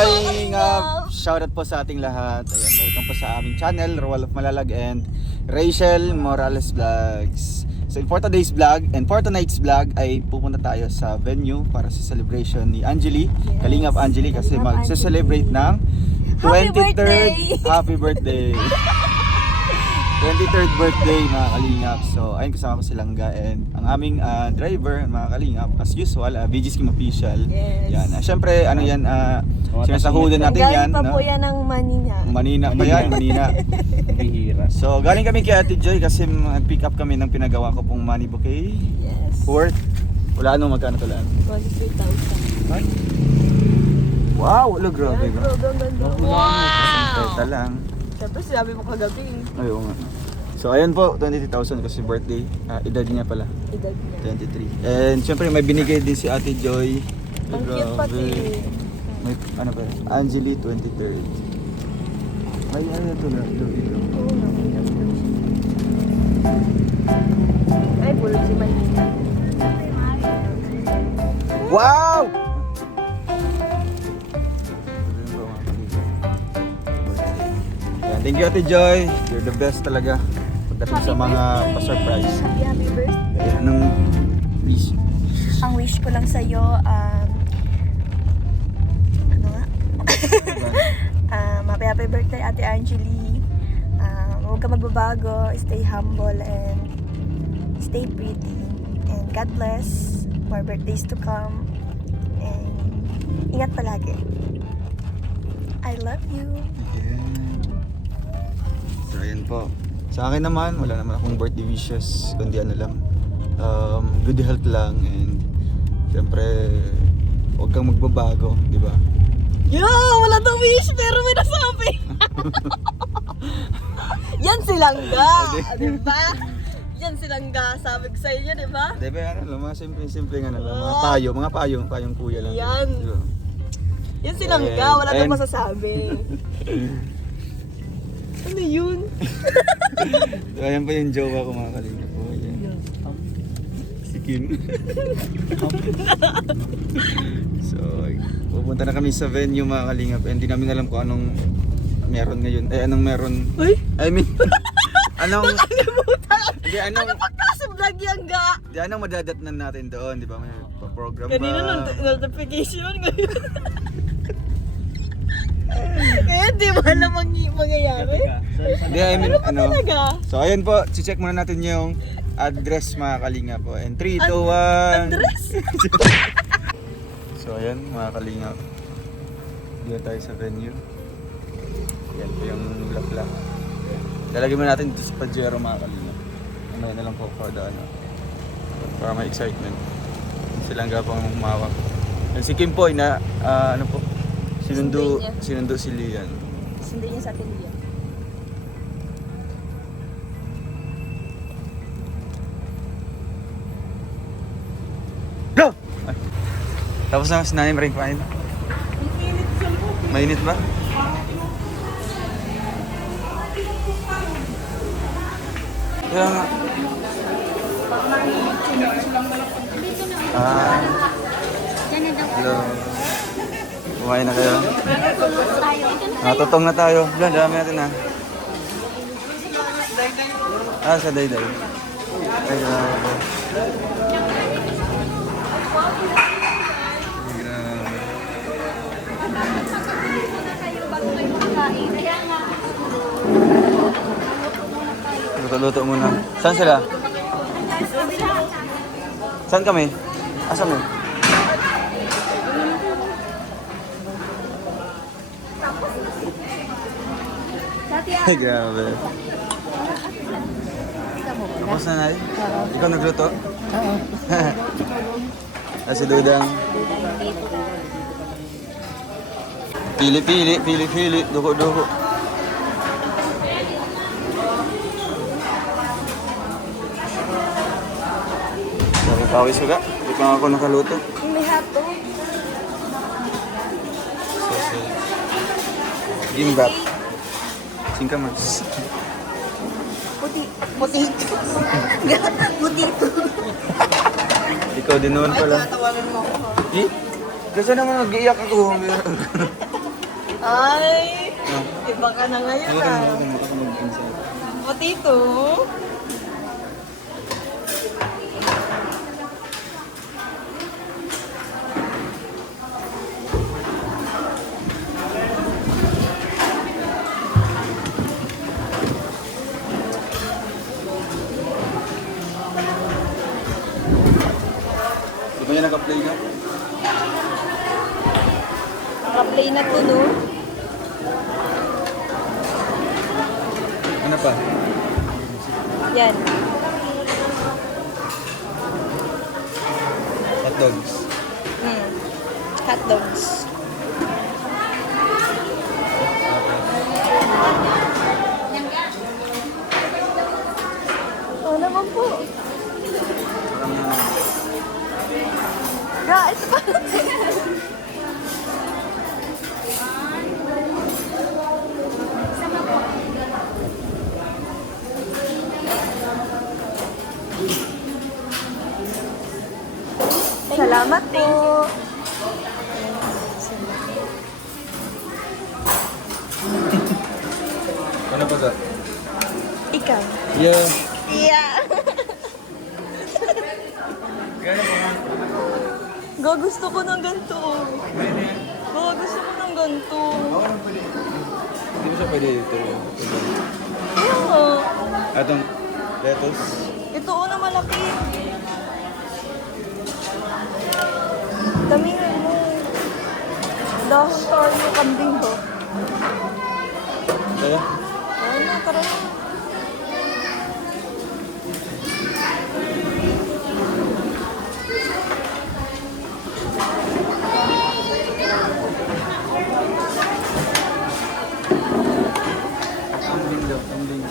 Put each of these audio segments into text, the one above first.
Kalingap! Shoutout po sa ating lahat. Ayan, welcome po sa aming channel, Roel of Malalag and Rachel Morales Vlogs. So for today's vlog and for tonight's vlog ay pupunta tayo sa venue para sa celebration ni Angeli, Kalingap Angeli, kasi mag-celebrate ng 23rd Happy birthday! 23rd birthday mga Kalingap. So ayun, kasama ko si Langga and ang aming driver mga Kalingap as usual, BG Skim Official. Yes. Yan. Syempre ano yan, sinasahudan natin yan. Galing pa no? po yan ng Manila. Manina pa yan, Manina. So galing kami kay Ate Joy kasi nag-pick up kami ng pinagawa ko pong money bouquet. Yes. Worth, wala ano, magkano to lang? 23,000. Wow, wala grabe. Bro, ganda. Wow! lang. Siyempre sinabi mo kagabi. Ay, oo nga. So ayun po, 22,000 kasi birthday. Edad niya pala, Edad niya. 23. And syempre may binigay din si Ate Joy. Ang cute pati. May ano pa, Angeli 23rd. May ano ito na dito. Oo nga. Ay, bulog si Manila. Wow! Thank you Ate Joy. You're the best talaga. Pagdating sa mga pa-surprise. Happy birthday. Ayan, anong wish? Ang wish ko lang sa'yo, ano nga? Happy birthday Ate Angeli. Huwag ka magbabago, stay humble and stay pretty. And God bless, more birthdays to come. And ingat palagi. I love you. So ayan po. Sa akin naman, wala naman akong birthday wishes. Kundi ano lang, good health lang. And syempre, huwag kang magbabago, di ba? Yo! Wala daw wish pero may nasabi! Yan silang ga! Diba? Yan silang ga! Sabi ko sa inyo, diba? Di ba, ano lang, mga simple nga na lang. Mga payong kuya lang. Yan. Diba? Yan silang ga! Wala daw masasabi. Ano yun? So ayan pa yung jowa ko mga Kalingap po. Ayan. Si Kim. So, pupunta na kami sa venue mga Kalingap. And di namin alam kung anong meron ngayon. Anong meron? Uy? I mean, anong... Hindi, anong... Ano pagkasa vlog yan ga? Di, anong madadatnan natin doon? Di ba? May program ba? Kanina notification ngayon. Kaya di mo alam ang mangyayari. Hindi, I mean, ano... Talaga? So, ayan po. Check muna natin yung address mga Kalingap po. And 3, 2, 1... Address? So ayan mga Kalingap, dito tayo sa venue. Yan po yung black. Lalagay mo natin dito sa Pajero mga Kalingap. Ano na lang po for the ano, para may excitement. Silang gapang humawak. And si Kim po na ano po, sinundo si Lian. Sunday niya sa atin yan. Go! Ay. Tapos na si Nanay Maring kain. Mainit ba? Kaya nga. Hello. Kumain na kayo? Natutong na tayo. Diyan, dami natin na. Sa Dayday. Ay, grabe. Luto muna. Saan sila? Saan kami? Asan mo? Ay, grabe. Tapos na Nay? Ikaw nagluto? Oo. Si Dudang. Pili. Duko. Pawis ko ka? Hindi pa ako nakaluto. May hato. Gimbap. Singkamas. Puti. Ikaw din naman pala. Tawagan mo ako. Eh? Kasi naman nag-iiyak ako. Ay! Ah. Iba ka na ngayon Ako ah. mag-pinsan. Potito. Di ba yan nag-apply ka? Naka-play na to, no? Ano pa? Yan. Hot dogs. Hot dogs. Oo naman po. Ito pa. Salamat po. Ano pa ka? Ikaw. Yeah. Yeah. Gano'n pa nga? Go, gusto ko ng ganito. Go, gusto ko ng ganito. Hindi mo siya pwede dito. Kaya nga. Atong lettuce. Ito na malaki. Damingan mo. Dahil star yung kambing ko. Kaya? Ano, tara na. Kambing daw, kambing.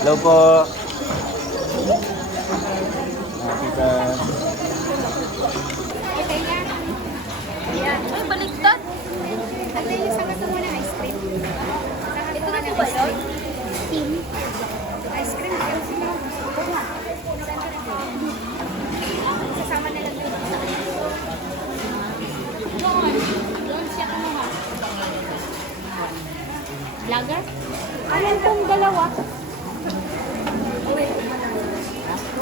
Hello po. Nakita. Ay, baliktad. Ate, yung sa gusto mo ng ice cream? Ito na po ba yun? Team. Ice cream. Pero sino? Ito nga. Saan ka na po? Sasama na lang yun. Doon siya kumuha. Vlogger? Alam pong dalawa.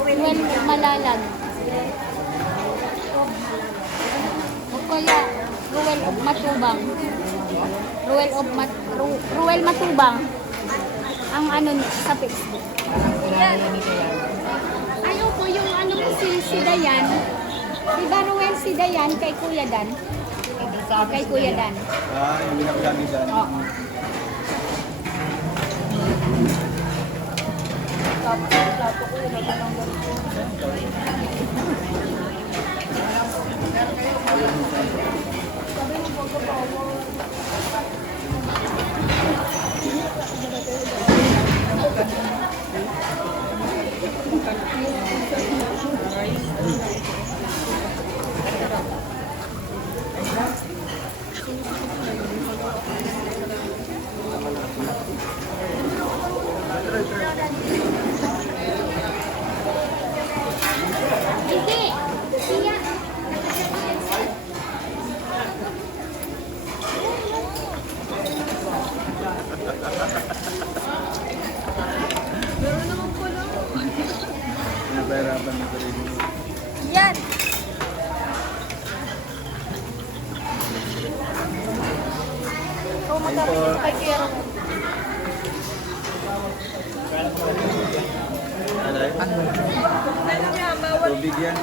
Ruel Malalag. O kaya Ruel of Matubang. Ruel Matubang. Ang ano sa Facebook. Ayaw po yung ano si Dayan. Diba Ruel si Dayan kay Kuya Dan? Kay Kuya Dan. Ah, yung binakagami dyan. Oo. Hindi. Siya. Pinapahirapan mo sarili mo. Yan. Oh, magkapit dito kay Kuya Ron. Alay? Tubig yan.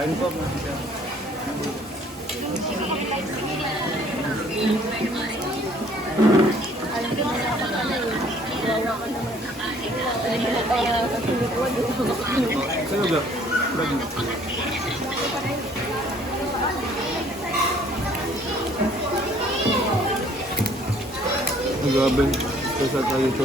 Kain po, mga siya. Sino ba? Ang grabe. Kaya tayo ito.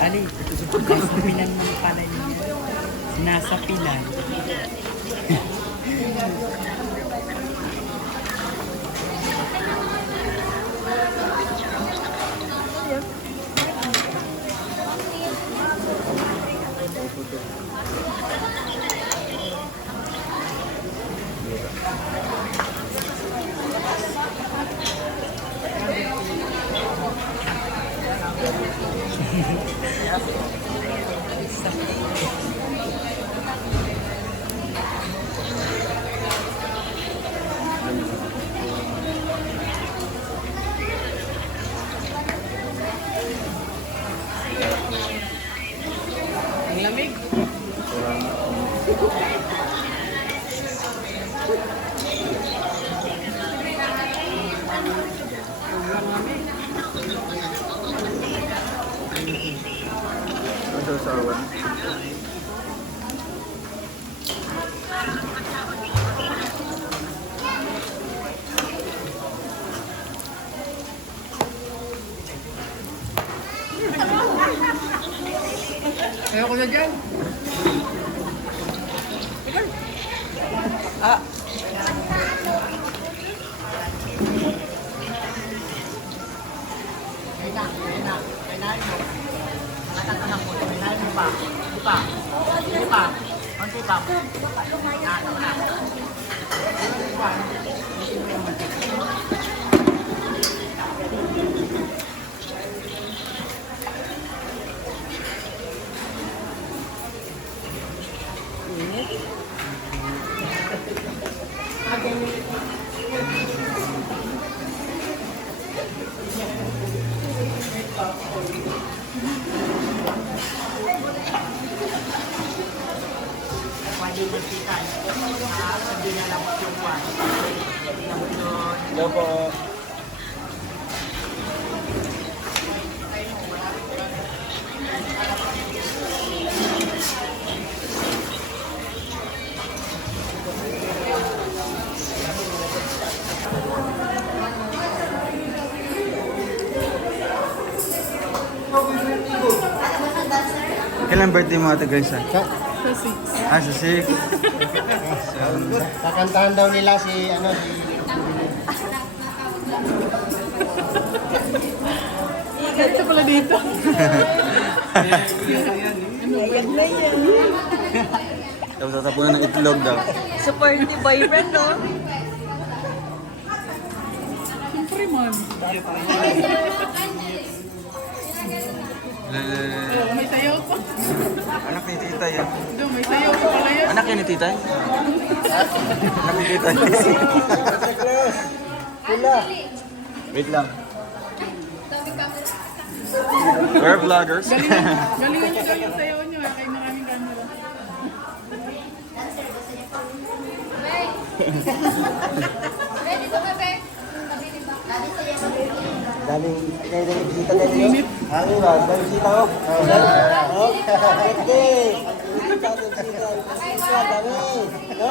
Ali, nasapilan mo pala niya. Sinasapilan. Ang lamig. Ano sa awan? Ayoko na dyan. Ah. Kainain mo. Nakatanak mo. Kainain mo pa. Di pa. Di pa. Konti pa. Tama na. Di pa. Pwede magkita. Sabi na lang yung one. Hello po. Kailan birthday mo ate Grace? Sa 6. Ah, sa 6. Kakantahan daw nila si ano si Ito pala dito. Tapos tatapunan ng itlog daw. Supportive boyfriend, no? Siyempre man. May sayaw pa. Anak ni tita yan. Doon, may sayaw pa pala yan. Anak yan ni tita? Anak ni tita. Wait lang. We're vloggers. Galingan niyo daw yung sayaw niyo. Kay maraming camera. Daming bisita na niyo. Ang iba, daming bisita ko. Okay. Bisita, dami. No?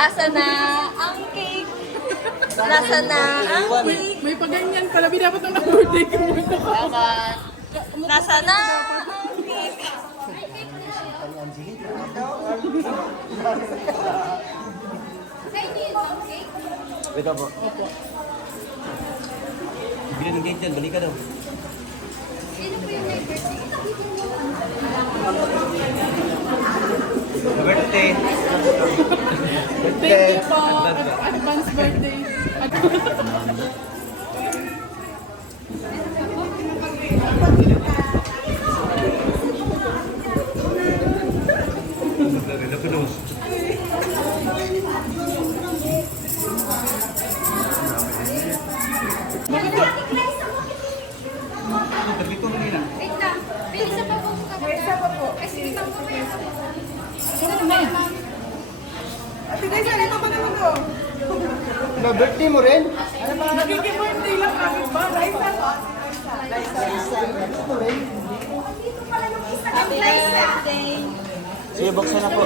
Asa na ang cake? Nasa na ang cake? May paganyan pala. Dapat nung na-birthday ko mo ito. Nasa na ang cake? Sa inyo Ito po. Opo. Bili ng cake dyan, balik ka daw. Sino po yung may birthday? Birthday! Thank you po. Advance birthday. Wait lang. May isa pa po. May isa pa po. Ay, sige lang po. Sino naman? Ate guys, ano pa naman to? Na birthday mo rin? Nagkiki-birthday lang kami ba? Raisa po. Happy birthday. Sige, buksan na po.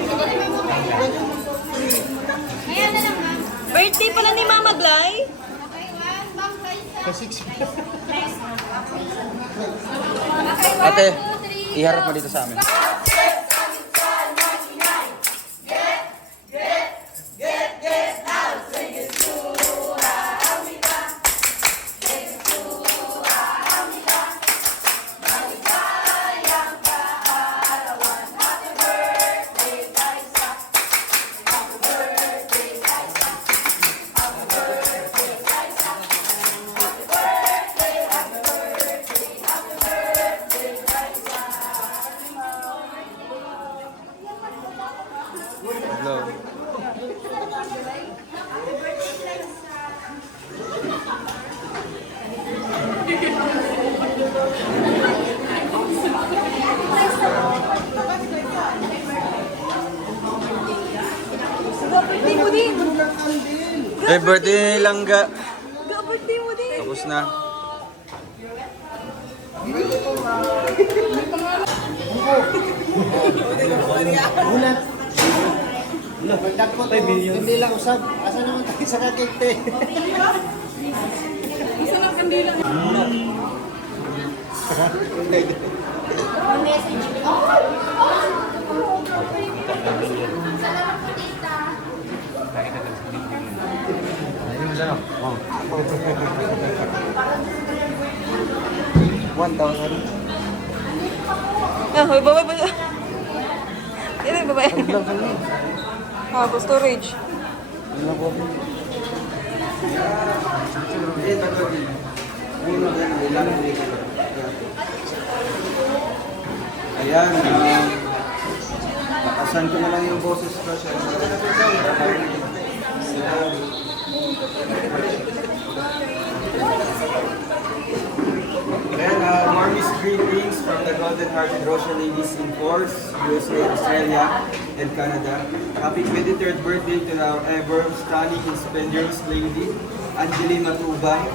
Ayan na lang, ma'am. Birthday pala ni Mama Glay. Okay, one, bang, Raisa. Sa 6 Okay, one, Ate, two, three, iharap mo go. dito sa amin. Hello. Birthday mo din. Eh, birthday ni Langga. Birthday mo din. Tapos na. Ulat. Ulat po to. Hindi lang usap. Asa naman tayo sa kakikte? Isa lang kandila. Salamat po, tita. Ayun mo dyan. 1,000. Ah, hoy, babay ba? Yan ay babay. Ah, po storage. Ano po? Ayan, nakasan ko na lang yung boses ko siya. Ayan, warmest greetings from the Golden Hearted Roshan Ladies in Force, USA, Australia, and Canada. Happy 23rd birthday to our ever stunning and splendorous lady, Anjali Matubang.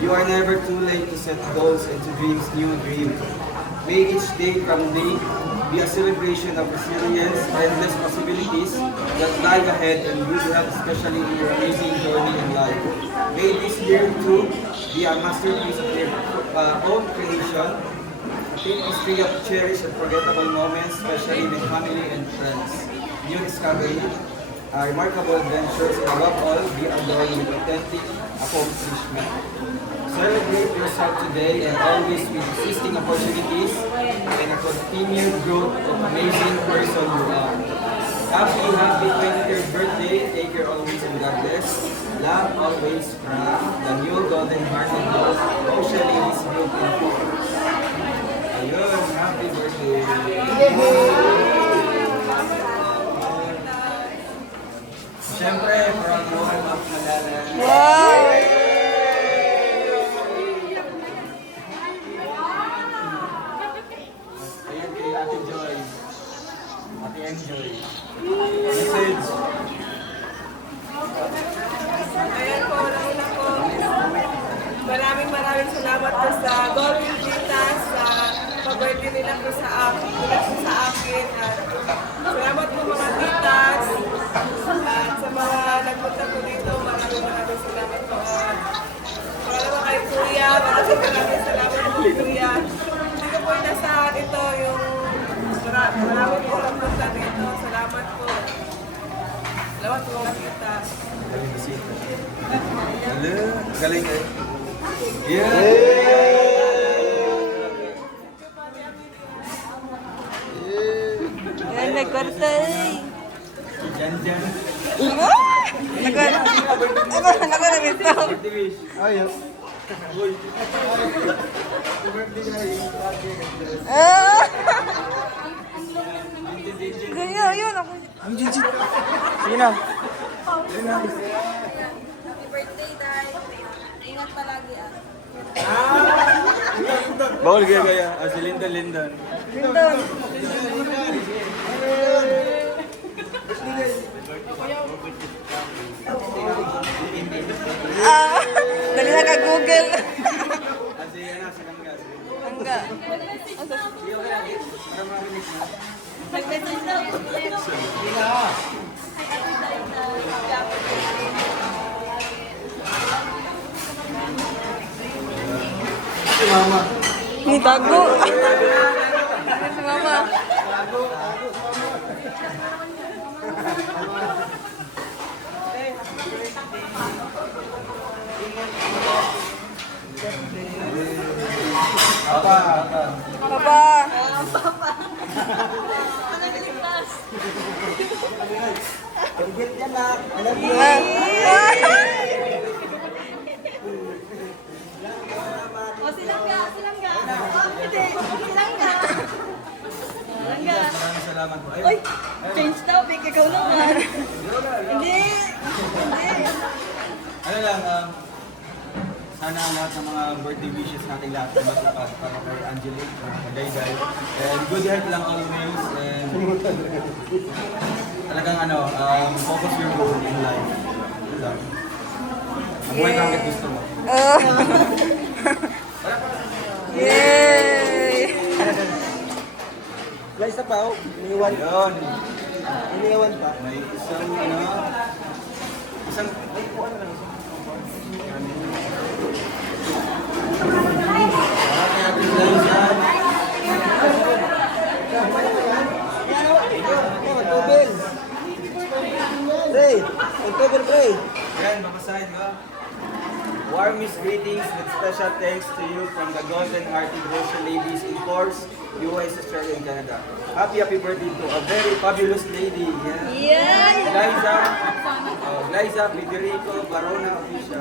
You are never too late to set goals and to dreams new dreams. May each day from day be a celebration of resilience, endless possibilities that lie ahead, and good health, especially in your amazing journey in life. May this year too be a masterpiece of your own creation, a tapestry of cherished and forgettable moments, especially with family and friends. New discovery, remarkable adventures, and above all, be adorned with authentic accomplishment. Celebrate yourself today and always with existing opportunities and a continued growth of amazing person you are. Happy 23rd birthday. Take care always and God bless. Love always from the new Golden Hearted Roshan Ladies Group in Focus. Ayun, happy birthday. Siyempre, from Warm Up Malala. Wow! Ayan kay Ate Joy. Ate Enjoy. Message. Ayan po, una po. Maraming salamat po sa Golden Titas, sa pag-birthday nila po sa akin. At salamat po mga titas. At sa mga nagpunta po dito, maraming salamat bisita. Galing bisita. Hello, galing kayo. Yeah! Yan, nagkwarta eh. Diyan, diyan. Nagkwarta. Birthday wish. Ayos. Uy. Ganyan, yun ako. Sino? Bawal gaya. Si Lyndon, Lyndon. Lindon. Dali na ka Google. Si Kangga. Hangga. Nag-message na. Si Mama. Ni tago. Si mama. Papa. Pagkit yan na. Alam mo. Maraming salamat po. Uy, change topic. Ikaw naman. Hindi. Ano lang, sana lahat ng mga birthday wishes natin lahat na matupad para kay Angelique, kay Dayday. And good health lang always. And talagang focus your goal in life. Yun lang. Mabuhay ka hanggat gusto mo. Yay! Guys, na pa ako. Iniwan. Yun. Iniwan pa. May isang, ay po ano lang, October. Pray. October, pray. Yan, babasahin ko. Warmest greetings with special thanks to you from the Golden Hearted Rosal Ladies in Force, US, Australia, and Canada. Happy birthday to a very fabulous lady. Yeah. Liza Federico Barona Official.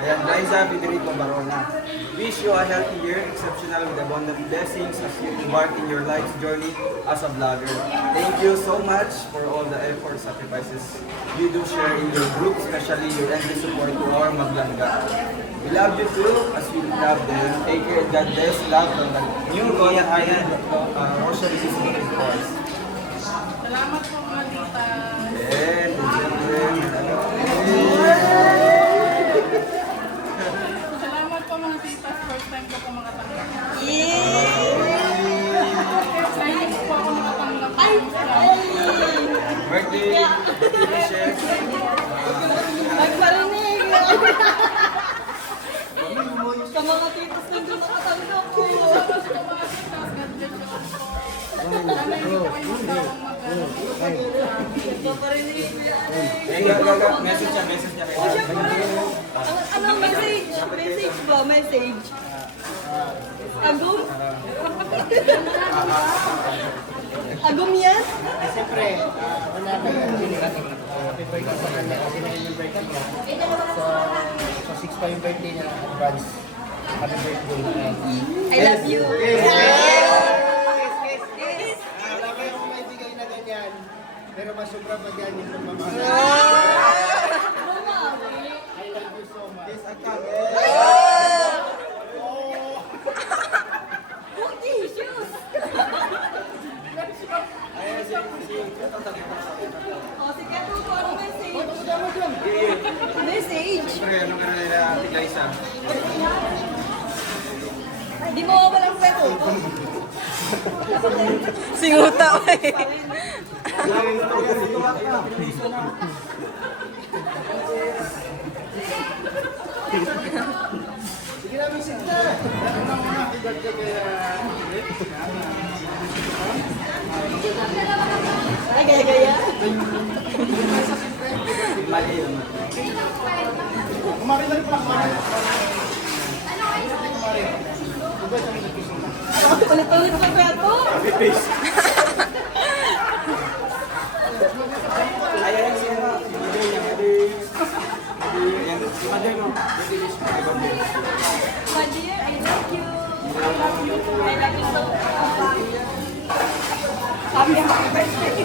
Ayan, Liza Federico Barona. Wish you a healthy year, exceptional with abundant blessings as you embark in your life's journey as a vlogger. Thank you so much for all the effort, sacrifices you do share in your group, especially your endless support to our Maglangga. We love you too, as we love them. Take care and God bless. Love from the new Royal Island, Rosal Ladies in Force. Salamat po mga tita. And, Salamat po mga tita. First time ko po makatanggap. Yay! First time ko po ako makatanggap. birthday wishes. Nagparinig! Sa mga titas na hindi makatanggap ko. Nagpaparinig. Message niya. Anong message? Message ba? Message? Agum? Agum yan? Siyempre, wala tayo happy birthday sa kanya kasi na yung birthday niya. So 6 pa yung birthday niya, advance. Happy birthday. I love you. Wala kayong may bigay na ganyan, pero mas sobra pa dyan yung pagmamahal. I love you so much. Yes, I can. O, sige, tuto. Anong message? Message? Siyempre, ano ka na nila, Liza? Di mo walang pwede. Singuta ko eh. Sige na, message na. Happy birthday kaya. Ay, gaya-gaya. Mali yun. Kumari na rin pala, kumari. Kumari. Ulit-ulit pa ba ito? Ayan si ano, si Maday niya, Maday. Ayan, si Maday mo. My dear, I love you. I love you. I love you so much. Happy birthday.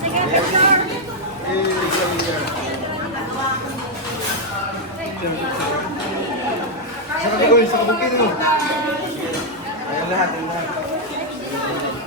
Sige, picture. Sa kabukid mo. Ayan lahat, ayan lahat.